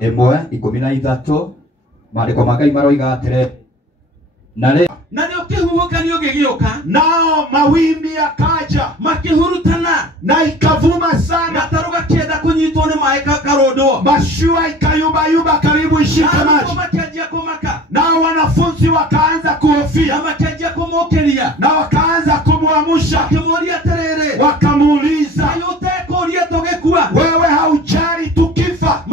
emwe 13 mariko magai maroiga atire na leo kihuhuka niyo gigioka nao mawimbi yakaja makihurutana na ikavuma sana gataruga kienda kunyitwo ni maika karodo mashua ikayubayuba karibu ishike maji nao wanafunzi wakaanza kuhofia na wakaanza kumuamusha kimuria terere wakamuuliza wewe haujali tukifa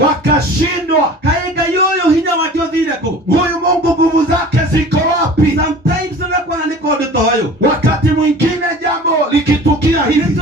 wakashindwa kaenga yoyo hinya wakiothireko huyu Mungu nguvu zake ziko wapi? Sometimes unakuwa ni kodi toyo wakati mwingine jambo likitukia hivi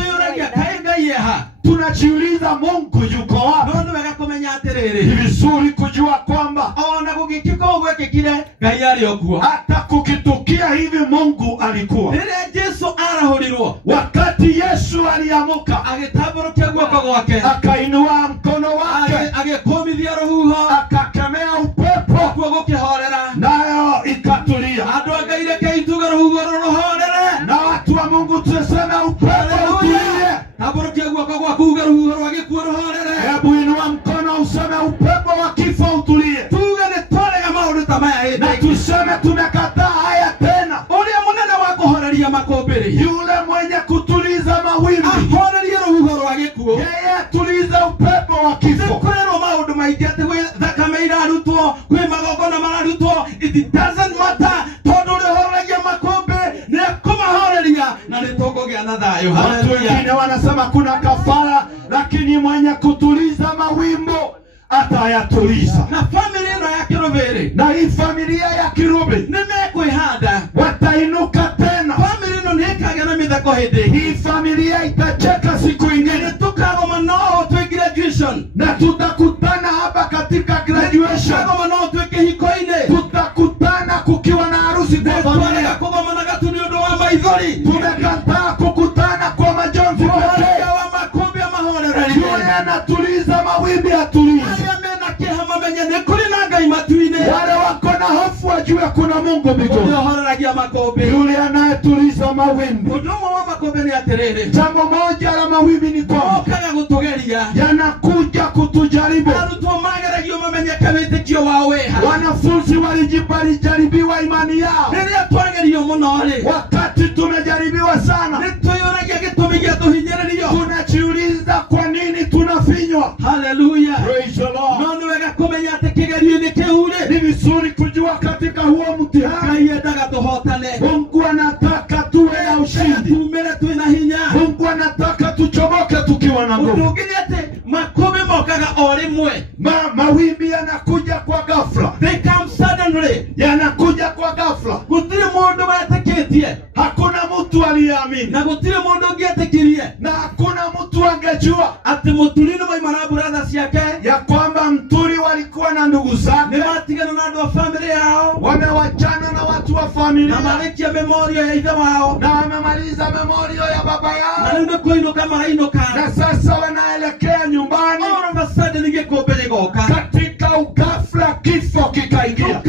kaenga yeha tunajiuliza Mungu yuko wapi? Nondo wakakomenya aterere Ni vizuri kujua kwamba ona kugikiko gwekekire Ngai ari okuo hata kukitukia hivi Mungu alikuwa. Yesu arahurirwo wakati Yesu aliamuka agitaburukia guoko gwake akainua mkono wake agekomithia ruhuho akakemea upepo guoko kihorera nayo ikatulia. Andu agaire keituga ruhuho ruhorere na watu wa Mungu tuseme upepo utulie. Taburukia guoko gwako uga ruhuho rwagikuo ruhorere. Hebu inua mkono useme upepo wa kifo utulie. Tuga ni tole maundu tamaya na tuseme tumekataa haya tena. Ule munene wa kuhoreria makobere yule mwenye kutuliza mawimbi ahoreria ruhuho rwagikuo yeye tuliza upepo wa kifo. Kurero maundu maingi ati we thakame irarutwo kwi magogona mararutwo it doesn't matter tondu rihoreria makombe ni kumahoreria na nitũkũgĩa na thayũ. Watu wengine wanasema kuna kafara lakini mwenye kutuliza mawimbo atayatuliza. Na familia ino ya Kirubiri na hii familia ya Kirubiri nimekwihanda watainuka tena. Familia ino nikagĩa na mithako hindi hii familia itacheka siku ingine tukagoma no twi graduation na tutakutana hapa katika graduation tukagoma no twi kihiko-ini tutakutana kukiwa na harusi kwa familia kugoma na gatu ni undu wa maithori tumekataa kukutana kwa majonzi pekee wa makombe ya mahorereri yule anatuliza mawimbi atulize wale wako na hofu wajue kuna Mungu mbinguni yule anayetuliza mawimbi. Jambo moja la mawimbi ni kwamba yanakuja kutujaribu. Wanafunzi walijaribiwa imani yao wakati tumejaribiwa sana tunajiuliza kwa nini tunafinywa. Hallelujah. Praise the Lord. Nono wega kumenya ati kigerio ni kihure ni vizuri kujua katika huo mtihani yendaga tuhotane Mungu anataka tuwe na ushindi. Tumere tuina hinya Mungu anataka tuchomoke tukiwa na nguvu. Utugini ati makobe mokaga o rimwe mawimbi yanakuja kwa ghafla. They come suddenly. Yanakuja kwa ghafla. Gutire mundu wetikitie hakuna mtu aliyeamini na gutire mundu ungetikirie na hakuna mtu angejua ati mutulino maimana brothers yake ya kwamba Mturi walikuwa na ndugu zake ni matigana na ndu wa familia yao wamewachana na watu wa familia na malikia memoria ya ithe wao na wamemaliza memoria ya baba yao na ndio kuinuka marainoka na sasa wanaelekea nyumbani. All of a sudden nigekopele goka katika ugafla kifo kikaingia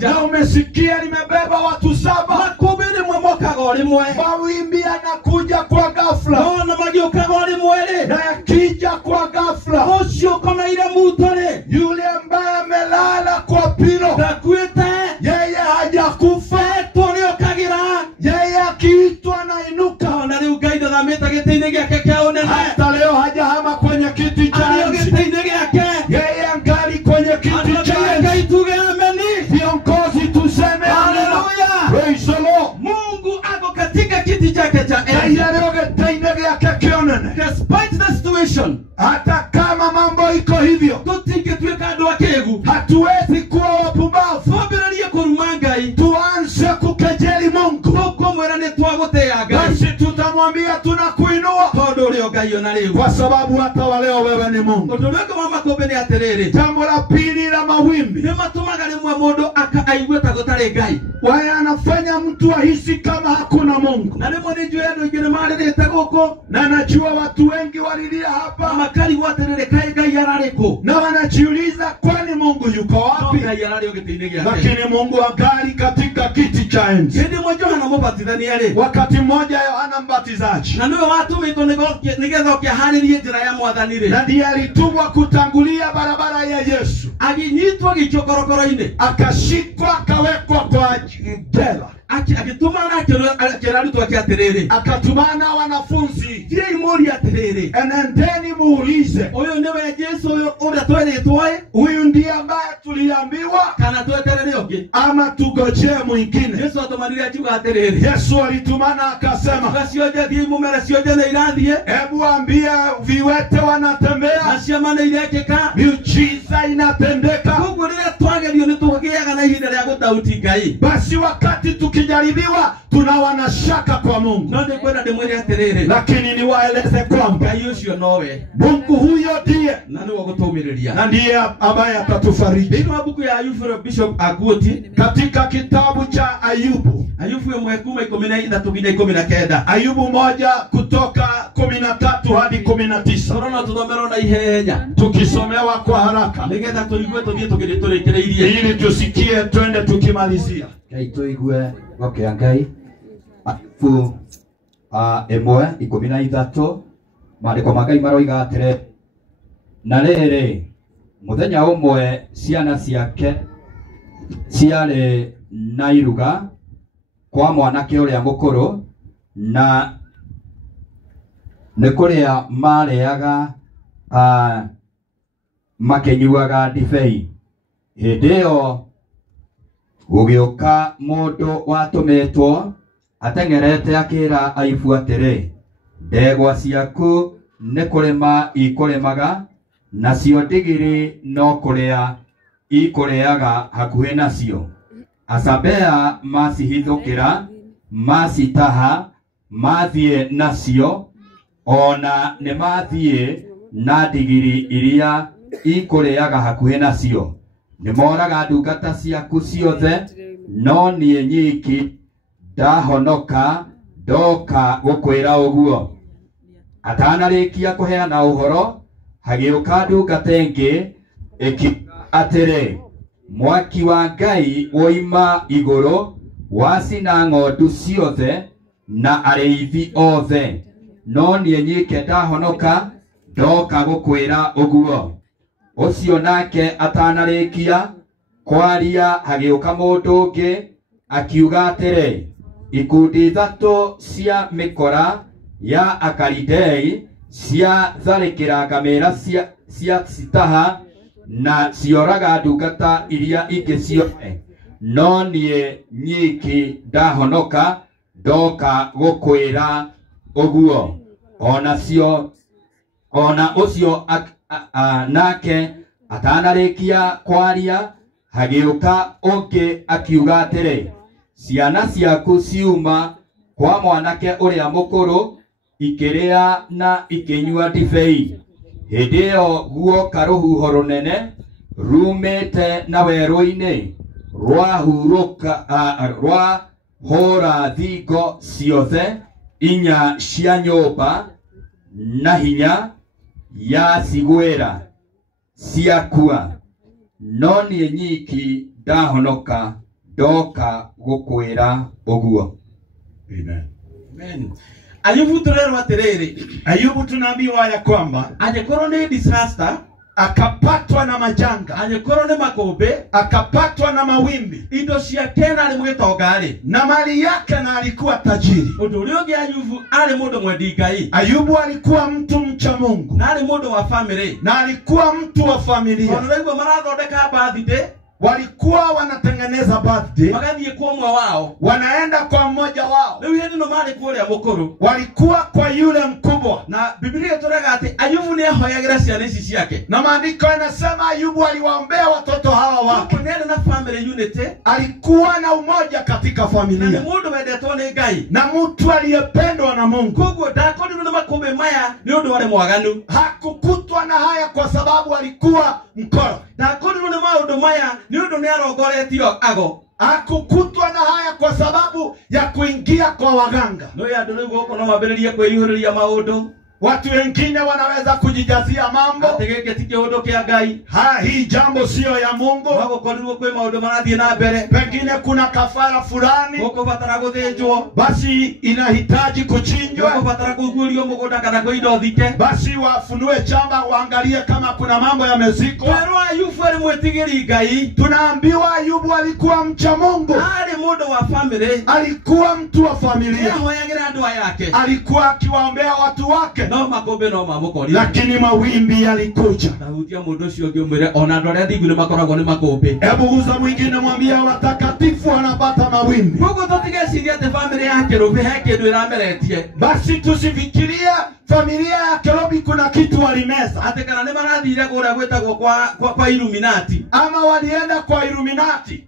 na umesikia limebeba watu 7 makobele mwemoka goli mwe mawimbi yanakuja kwa ghafla na magioka goli mwele na yakija kwa ghafla osho kama ile mutole yule ambaye amelala kwa pilo takwete yeye hajakufa tonyo kagira yeye akiitwa na inuka na leo gaida na meta getine yake kaone hata leo hajahama kwenye kiti cha getine yake yeye angali kwenye kiti cha gaituge ameni viongozi tuseme haleluya. Praise the Lord. Mungu ako katika kiti chake cha enzi despite the situation. Hata kama mambo iko hivyo hatuwezi kuwa wapumbavu tuanze kukejeli Mungu basi tutamwambia tunakuinua kwa sababu hata waleo wewe ni Mungu. Jambo la pili la mawimbi wale anafanya mtu ahisi kama hakuna Mungu. Na najua watu wengi walilia hapa na wanajiuliza kwani Mungu yuko wapi? Lakini Mungu angali katika kiti katika enzi. Hindi mwa Yohana Mubatithania ri. Wakati mmoja Yohana Mbatizaji, Na niwe watumitwo nigetha ukiharĩrie njĩra ya Mwathani ri. na ndiye alitumwa kutangulia barabara ya Yesu. Aginyitwo gĩkĩo korokoro-inĩ. Akashikwa akawekwa kwa jela. Akitumana akĩra arutwo ake atĩrĩrĩ. Akatumana wanafunzi, Thiĩi mũũrie atĩrĩrĩ. enendeni muulize, Ũyũ nĩwe Jesũ ũrĩa twerĩtwo ĩ? huyu ndiye ambaye tuliambiwa Kana tweterere ũngĩ? ama tugojee mwingine? Yesu atũmanire akiuga atĩrĩrĩ. Yesu alitumana akasema, Gacionje thiĩ mũmera cionje nĩ irathiĩ. hebu ambia viwete Na wanatembea, ciama nĩ irekĩka. miujiza inatendeka. Koguo rĩrĩa twagerio nĩ tũgĩaga na ihinda rĩa gũtauti Ngai. Basi wakati tukijaribiwa tunawa na shaka kwa Mungu, No nĩngwenda ndĩmwĩre atĩrĩrĩ. lakini niwaeleze kwamba Ngai ũcio nowe. Mungu huyo ndiye, Na nĩwe gũtũmĩrĩria. na ndiye ambaye atatufariji. Thĩinĩ wa buku ya Ayubu Bishop Aguoti. Katika kitabu cha Ayubu, Ayubu 1:13 nginya 19. Ayubu 1 kutoka 13 hadi 19, Tũrona tũthomero na ihenya. tukisomewa kwa haraka Nĩgetha tũigue tũthiĩ tũkĩrĩkĩrĩirie. ili tusikie twende tukimalizia. Ngai tũigue gokĩa Ngai. Ayubu 1:13 maandĩko ma Ngai maroiga atĩrĩ, na rĩrĩ mũthenya ũmwe ciana ciake ciarĩ na iruga kwa mwanake ũrĩa mũkũrũ, na nĩ kũrĩa marĩaga makĩnyuaga ndibei. Hĩndĩ ĩyo gũgĩũka mũndũ watũmĩtwo ateng'erete akĩra Ayubu atĩrĩ, ndegwa ciaku nĩ kũrĩma ikũrĩmaga, nacio ndigiri no kũrĩa ikũrĩaga hakuhĩ nacio. Acambea macihithũkĩra, macitaha, mathiĩ nacio, ona nĩ mathiĩ na ndigiri iria ikũrĩaga hakuhĩ nacio. Nĩ moraga ndungata ciaku ciothe, no niĩ nyiki ndahonoka ndoka gũkwĩra ũguo. Atanarĩkia kũheana ũhoro, hagĩũka ndungata ĩngĩ ĩkiuga atĩrĩ, mwaki wa Ngai woima igũrũ wacina ng'ondu ciothe na arĩithi othe, no niĩ nyike ndahonoka ndoka gũkwĩra ũguo. Ũcio nake atanarĩkia kwaria, hagĩũka mũndũ ũngĩ akiuga atĩrĩ, ikundi ithatũ cia mĩkora ya Akalidei cia tharĩkĩra ngamĩra cia citaha na cioraga ndungata iria ingĩ ciothe, no niĩ nyiki ndahonoka ndoka gũkwĩra ũguo. Ona ũcio nake atanarĩkia kwaria, hagĩũka ũngĩ akiuga atĩrĩ, ciana ciaku ciuma kwa mwanake ũrĩa mũkũrũ ikĩrĩa na ikĩnyua ndibei. Hĩndĩ ĩyo guoka rũhuho rũnene rumĩte na werũ-inĩ, rwahũra thingo ciothe inya cia nyũmba na hinya yacigwĩra ciakua, no niĩ nyiki ndahonoka ndoka gũkwĩra ũguo. Amen. Amen. Ayubu tũrerwo atĩrĩrĩ. Ayubu tunaambiwa ya kwamba angĩkorwo nĩ disaster, akapatwa na majanga, angĩkorwo nĩ makũmbĩ, akapatwa na mawimbi, indo ciake narĩ mũgĩtonga-rĩ, na mali yake, na alikuwa tajiri. ũndũ ũrĩa ũngĩ Ayubu arĩ mũndũ mwendi Ngai. Ayubu alikuwa mtu mcha Mungu, Na arĩ mũndũ wa family. na alikuwa mtu wa familia. Wanaigua marathondeka birthday, Walikuwa wanatengeneza birthday, magathiĩ kwa ũmwe wao. wanaenda kwa mmoja wao. Rĩu hĩndĩ ĩno marĩ kwa ũrĩa mũkũrũ. Walikuwa kwa yule mkubwa, Na Biblia ĩtũraga atĩ Ayubu nĩ ahoyagĩra ciana ici ciake. na maandiko yanasema Ayubu aliwaombea watoto hawa wake. Koguo nĩ arĩ na family unity. Alikuwa na umoja katika Na nĩ familia, mũndũ wendetwo nĩ Ngai. na mtu aliyependwa na Mungu. Koguo ndakorirwo nĩ makũmbĩ maya nĩ ũndũ warĩ mwaganu. Hakukutwa na haya kwa sababu alikuwa mkoro. Ndakorirwo nĩ maũndũ maya nĩ ũndũ nĩ arongoretio ago. Hakukutwa na haya kwa sababu ya kuingia kwa waganga. No ya andũ rĩu gũkũ no mambĩrĩrie kwĩihũrĩria maũndũ. Watu wengine wanaweza kujijazia mambo. Ategeke tike hodo kia Ngai. Hii jambo sio ya Mungu. Wako koliwo kwe maodo marathie na mbere. Pengine kuna kafara fulani. Wako batara guthinjwo. Basi inahitaji kuchinjwa. Wako batara kugurio mugunda kana kuindo thike. Basi wafunue chamba waangalie kama kuna mambo yamezikwa. Pero Ayubu ali mwetigiri Ngai. Tunaambiwa Ayubu alikuwa mcha Mungu. Ali mundu wa family. Alikuwa mtu wa familia. Yahoyagira andu yake. Alikuwa akiwaombea watu wake. No makombe no mamukori. Lakini mawimbi yalikuja. Daudi mundu ucio ngimwire ona andu aria thingu ni makoragwo ni makombe. Hebu guza mwingine mwambie watakatifu wanapata mawimbi. Koguo tutigeciria ati family yake rubi he kindu irameretie. Basi tusifikiria familia ya Kerobi kuna kitu walimeza. Ati kana ni marathire kuria gwetagwo kwa Illuminati. Ama walienda kwa Illuminati.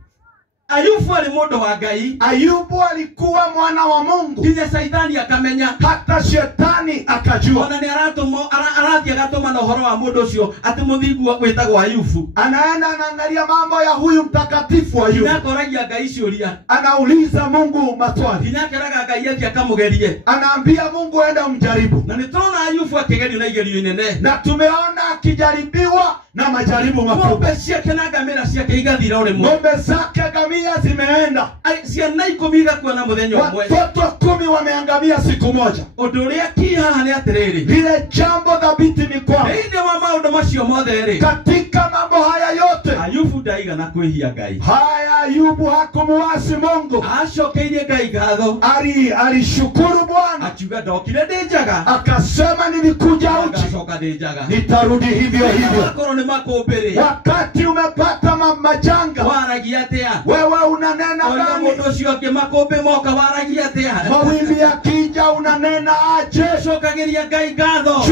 Ayubu ali mundu wa Ngai. Ayubu alikuwa mwana wa Mungu. Ndiye Saitani akamenya. Hata shetani akajua. Ona ni arathie agatuma na uhoro wa mundu ucio ati muthingu gwetagwo Ayubu. Anaenda anaangalia mambo ya huyu mtakatifu Ayubu. Inakoragia Ngai ciuria. Anauliza Mungu maswali. Inakeraga Ngai ati akamugerie. Anaambia Mungu enda umjaribu. Na nitona Ayubu akigerio na igerio inene. Na tumeona akijaribiwa na majaribu makubwa. Ng'ombe ciake na ngamĩra ciake igathira uri mwe. Ng'ombe zake ngamia zimeenda. Ciana 10 igakuwa na muthenya umwe. Watoto 10 wameangamia siku moja. Undu uria ki haha ni atiriri. Vile jambo dhabiti ni kwamba thĩinĩ wa maũndũ macio mothe rĩ, katika mambo haya yote Ayubu ndaigana kwĩhia Ngai. Haya Ayubu hakumuasi Mungu. Acokeirie Ngai ngatho. Alishukuru Bwana. Akiuga ndokire ndĩ njaga. Akasema nilikuja uchi. Agacoka ndĩ njaga. Nitarudi hivyo hivyo. Akorwo nĩ makũmbĩ rĩ, Wakati umepata majanga waragia atĩa? wewe unanena Ona gani? mũndũ ũcio angĩ makũmbĩ moka waragia atĩa? Mawimbi yakija unanena aje? Cokagĩria Ngai ngatho.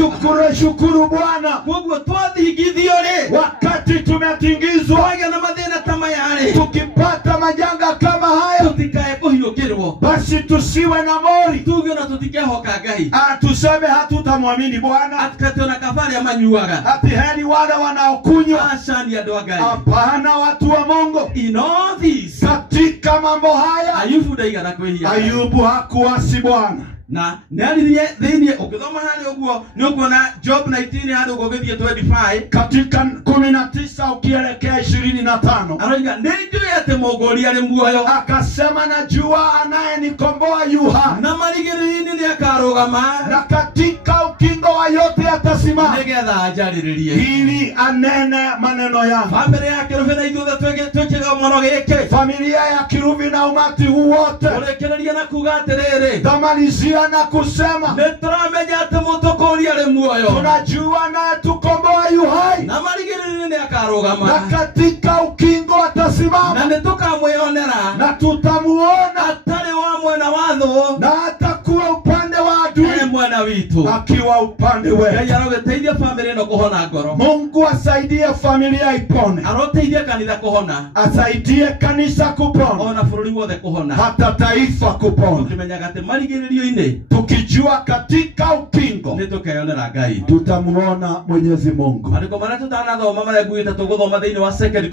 Shukuru Bwana. Koguo twathingithio rĩ, Wakati tumetingizwa, twagĩa na mathĩna ta maya rĩ, tukipata majanga kama haya, tũtikae kũhiũkĩrwo. basi tusiwe na mori. Tuge ona tũtikehoka Ngai. Tuseme hatutamwamini Bwana. Atikati ona kabarĩa manyuaga. Ati heri wale wanaokunywa. Aca nĩ andũ a Ngai. Hapana, watu wa Mungu. In all this, Katika mambo haya Ayubu ndaigana kwĩhia. Ayubu hakuasi Bwana. Na nĩaririe thĩinĩ ũkĩthoma harĩ ũguo nĩ ũkuona Job 19 harĩ ũguo gĩthiĩ 25 katika 19 ukielekea 25 aroiga nĩnjũĩ atĩ mũngũri arĩ muoyo, akasema najua anayenikomboa yu hai, na marigĩrĩrio-inĩ nĩakarũgama, na katika ukingo wa yote atasimama nĩgetha njarĩrĩrie ili anene maneno yangu. bamĩrĩ ya Kĩrũbi na ithuothe twĩkĩga mũno gĩkĩ, Familia ya Kirubi na umati huu wote ũrĩkĩrĩria na kuga atĩrĩrĩ, tamalizia na kusema nĩtũramenya atĩ mũtũkũri arĩ muoyo, tunajua naye tukomboa yu hai, na marigĩrĩrio-inĩ nĩakarũgama, na katika ukingo atasimama, na nĩtũkamwĩonera na tutamuona atarĩ wa mwena wa thũ, na atakuwa upande wa adui, mwena witũ, akiwa upande wetu. Ngai arogĩteithia bamĩrĩ ĩno kũhona ngoro, Mungu asaidie familia ipone, aroteithia kanitha kũhona, asaidie kanisa kupona, ona bũrũri wothe kũhona, hata taifa kupona, tũkĩmenyaga atĩ marigĩrĩrio-inĩ tukijua katika ukingo nĩtũkeyonera Ngai. tutamuona Mwenyezi Mungu. Maandĩko marĩa tũtanathoma marĩa nguĩte tũgũthoma thĩinĩ wa 2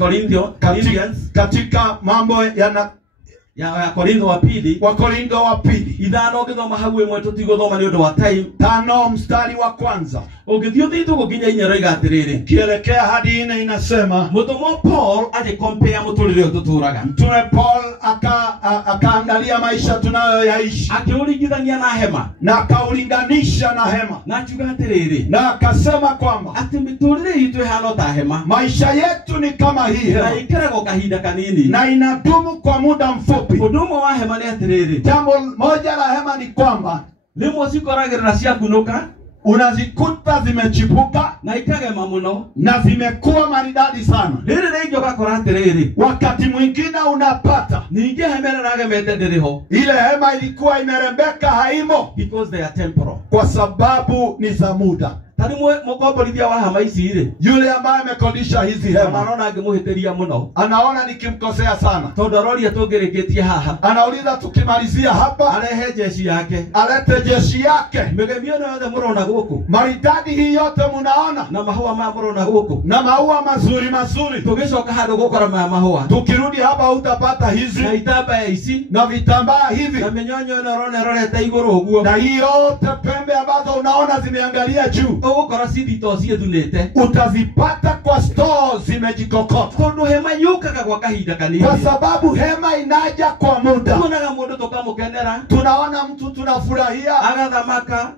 Corinthians Katika mambo ya Korintho wa pili, Wakorintho wa pili ithano ũngĩthoma hau ĩmwe tũtigũthoma nĩ ũndũ wa time, 5 mstari wa kwanza ũngĩthiĩ ũthiĩ gũkinya 4 roiga atĩrĩrĩ, kielekea hadi 4 inasema mũtũmwo Paul agĩkompea mũtũrĩre ũyũ tũtũraga, Mtume Paul akaangalia maisha tunayoyaishi akĩũringithania na hema, na akaulinganisha na hema, na akiuga atĩrĩrĩ, na akasema kwamba atĩ mĩtũrĩre itũ ĩhana ta hema, maisha yetu ni kama hii na hema ĩikaraga kahinda kanini, na inadumu kwa muda mfupi. ũndũ ũmwe wa hema nĩ atĩrĩrĩ, Jambo moja la hema ni kwamba rĩmwe cikoragĩrĩra ciakunũka unazikuta zimechipuka na ikagema mũno, na zimekuwa maridadi sana. rĩrĩ rĩngĩ ũgakora atĩrĩrĩ, Wakati mwingine unapata ningĩ hema ĩragemete ndĩrĩ ho, ile hema ilikuwa imerembeka haimo, because they are temporal. kwa sababu ni za muda. tani mkopolithia wa hama ici ri yule ambaye amekodisha hizi hema anaona angemuhitiria muno anaona nikimkosea sana. Tondororia tungirikitie haha Anauliza tukimalizia hapa arehe jeshi yake alete jeshi yake. migemio na yothe murona guku Maridadi hii yote munaona na mahua ma murona guku na maua mazuri mazuri. tugicoka handu gukora mahua Tukirudi hapa utapata hizi na itamba ici na vitambaa hivi na minyonyo na rone rorete iguru uguo na hii yote pembe ambazo unaona zimeangalia juu ugukora cithito ciethunite utazipata kwa store zimejikokota, tondu hema yukaga gwa kahinda kanini kwa sababu hema inaja kwa muda. tuonaga mundu tukamukenera Tunaona mtu tunafurahia agathamaka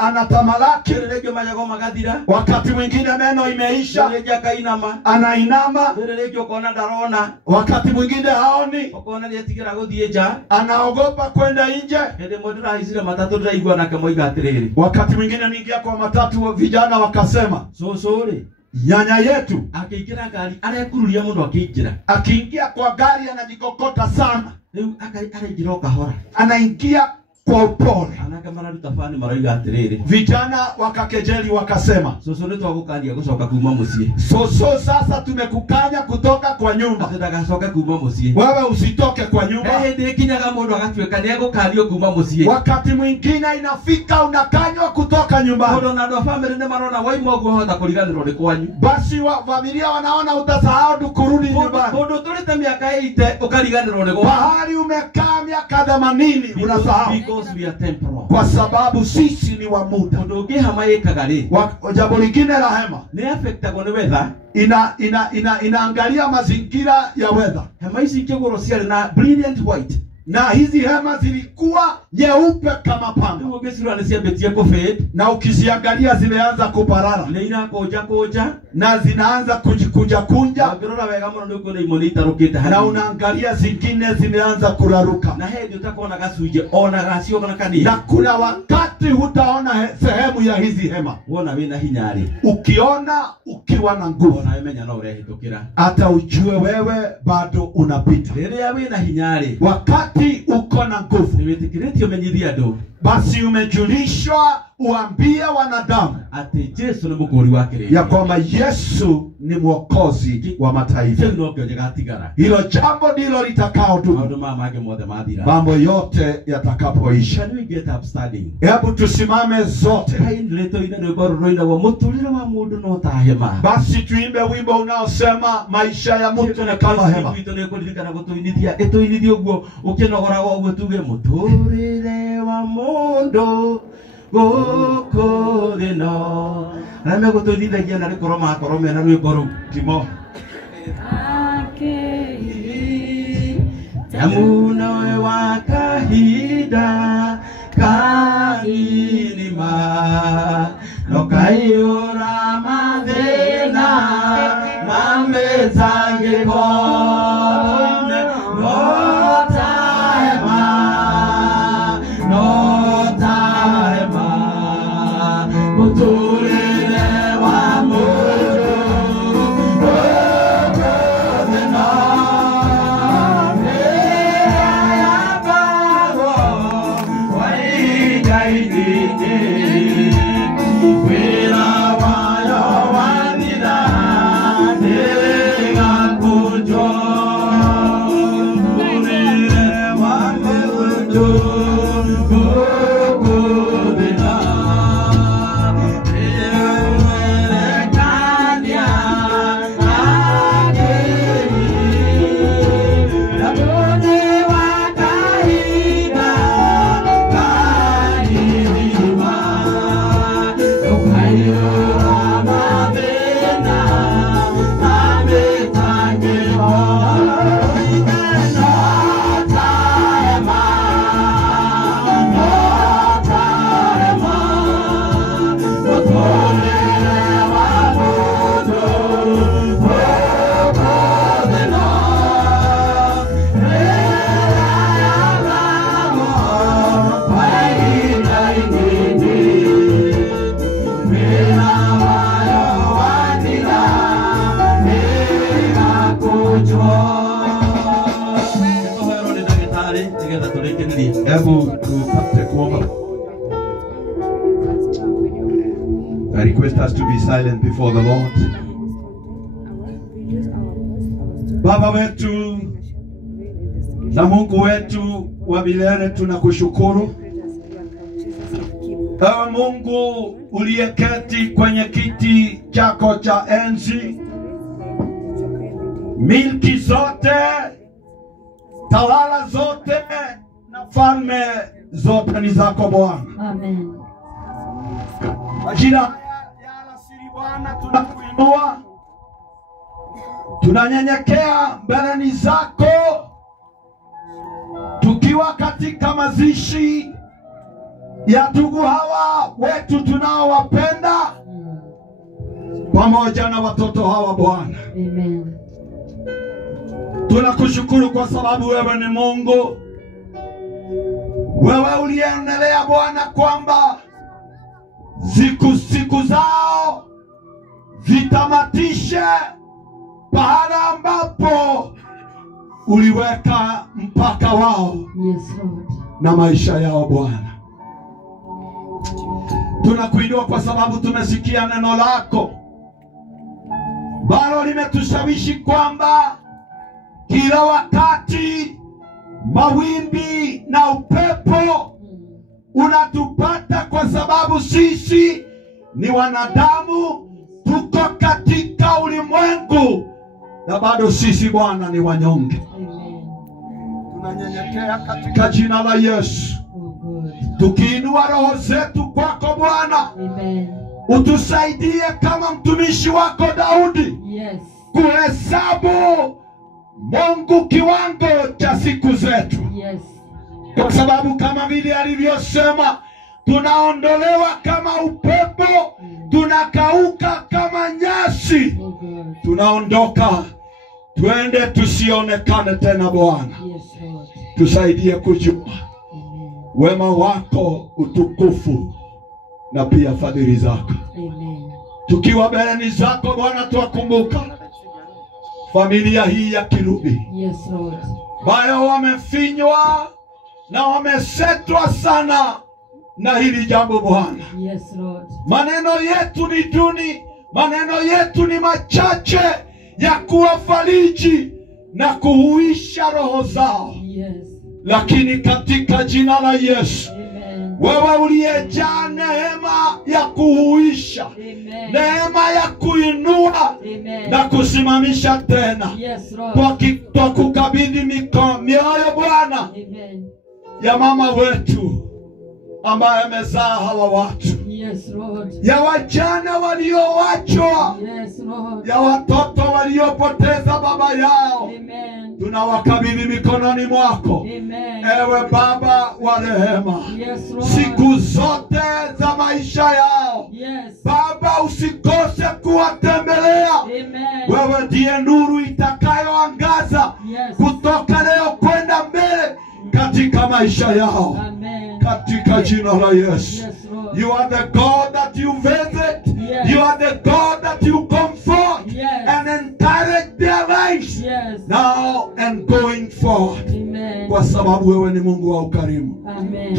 anatamalaki, rĩrĩngĩ mayago magathira wakati mwingine meno imeisha rĩrĩngĩ akainama anainama, rĩrĩngĩ ukona ndarona wakati mwingine haoni, ukona nĩetigira gũthiĩ nja anaogopa kwenda nje. hĩndĩ ĩmwe ndĩrahaicire matatũ ndĩraigua nake moiga atĩrĩrĩ Wakati mwingine niingia kwa matatu, vijana wakasema cũcũ rĩ nyanya yetu akĩingĩra ngari arekururia mũno akĩingĩra akiingia kwa gari anajikokota sana, rĩu araingĩra o kahora anaingia kwa upole. anake mararuta bani maroiga atĩrĩrĩ Vijana wakakejeli wakasema, cũcũ nĩtwagũkania gũcoka kuma mũciĩ soso, sasa tumekukanya kutoka kwa nyumba, atĩ ndagacoke kuma mũciĩ wewe usitoke kwa nyumba. he hĩndĩ ĩkinyaga mũndũ agatuĩka nĩegũkanio kuma mũciĩ Wakati mwingine inafika unakanywa kutoka nyumbani, mũndũ na andũ a bamĩrĩ nĩ marona waima ũguo hota kũriganĩrwo nĩ kwanyu basi wa familia wanaona utasahau kurudi nyumbani. mũndũ tũrĩte mĩaka 8 ũkariganĩrwo nĩ gwa Bahari umekaa miaka 80 unasahau, because we are temporal kwa sababu sisi ni wa muda. mũndũ ũngĩ hama ĩkaga rĩ Jambo lingine la hema nĩ affectagwo nĩ weather inaangalia mazingira ya weather, hema ici ikĩgũrwo ciarĩ na brilliant white na hizi hema zilikuwa nyeupe kama pamba, rĩu ũngĩcirora nĩ ciambĩtie kũfade na ukiziangalia zimeanza kuparara nĩ irakũnja na zinaanza kujikunja kunja, ũngĩrora wega mũno nĩ ũkuona imwe nĩ itarũkĩte na hanini unaangalia zingine zimeanza kuraruka, na hĩndĩ ũtakona gacunjĩ ona gacio kana kanini na kuna wakati hutaona sehemu ya hizi hema. wona wĩna hinya rĩ Ukiona ukiwa na nguvu, ona wĩmenya no ũrehĩtũkĩra hata ujue wewe bado unapita. rĩrĩa wĩna hinya rĩ Wakati uko na nguvu, nĩ wĩtĩkĩrĩtio ũmenyithie andũ basi umejulishwa uambie wanadamu atĩ Jesu nĩ mũkũũri wa kĩrĩndĩ ya kwamba Yesu ni mwokozi wa mataifa. kĩu no kĩo gĩgatigara Hilo jambo ndilo litakaodumu maũndũ maya mangĩ mothe mathira. mambo yote yatakapoisha. Can we get up standing? Hebu tusimame zote, Kaini rĩtwa-inĩ rwĩmbo rũroinagwo mũtũrĩre wa mũndũ no ta hema. basi tuimbe wimbo unaosema maisha ya mtu ni kama hema. Witũ nĩ kũririkana gũtũinithia ĩtũinithie ũguo ũkĩnogoraga ũguo tuge mũtũrĩre wa mũndũ gũkũ thĩ no. Arĩa megũtũinithagia na rĩkorwo makorwo mena rwĩmbo rũu timo Yamunawe wa kahinda kanima no kaiora mathina mamezangiko no taema muturire wa mundu Hebu tupate kuomba. be silent before the Lord. Baba wetu na Mungu wetu wa milele, tunakushukuru. Ewe Mungu uliyeketi kwenye kiti chako cha enzi, milki zote, tawala zote na falme zote ni zako Bwana. Amen. Majira haya ya alasiri Bwana, tunakuinua, tunanyenyekea mbeleni zako, tukiwa katika mazishi ya ndugu hawa wetu tunaowapenda, pamoja na watoto hawa Bwana. Amen. Tunakushukuru kwa sababu wewe ni Mungu. Wewe uliendelea Bwana kwamba siku zao zitamatishe baada ambapo uliweka mpaka wao. Yes, Lord. Na maisha yao Bwana. Tunakuinua kwa sababu tumesikia neno lako bado limetushawishi kwamba kila wakati mawimbi na upepo unatupata kwa sababu sisi ni wanadamu, tuko katika ulimwengu, na bado sisi Bwana ni wanyonge. Amen. Tunanyenyekea katika jina la Yesu, tukiinua roho zetu kwako Bwana. Amen. Utusaidie kama mtumishi wako Daudi, Yes, kuhesabu Mungu kiwango cha siku zetu. yes, Kwa sababu kama vile alivyosema, tunaondolewa kama upepo, tunakauka kama nyasi. oh God. Tunaondoka, twende tusionekane tena Bwana. Yes, Lord. Tusaidie kujua Amen. wema wako, utukufu na pia fadhili zako. Amen. Tukiwa mbeleni zako Bwana, tuwakumbuka familia hii ya Kirubi, Yes, Lord. bayo wamefinywa na wamesetwa sana na hili jambo Bwana. Yes, Lord. Maneno yetu ni duni, maneno yetu ni machache ya kuwafariji na kuhuisha roho zao, Yes. lakini katika jina la Yesu, Amen. wewe uliyejaa neema ya kuhuisha, Amen. neema ya kuinua Amen. na kusimamisha tena, Yes, Lord. kwa kukabidhi mioyo Bwana Amen. ya mama wetu ambaye amezaa hawa watu, Yes, Lord. ya wajana waliowachwa, Yes, Lord. ya watoto waliopoteza baba yao. Amen. Tunawakabidhi mikononi mwako, Amen. ewe Baba wa rehema. Yes, Lord. Siku zote za maisha yao Yes. Baba, usikose kuwatembelea. Amen. Wewe ndiye nuru itakayoangaza Yes. kutoka leo kwenda mbele katika maisha yao, Amen. katika jina la Yesu. Yes, Lord. You are the God that you visit. Yes. You are the God that you comfort Yes. and encourage their lives Yes. now and going forward, Amen. kwa sababu wewe ni Mungu wa ukarimu. Amen.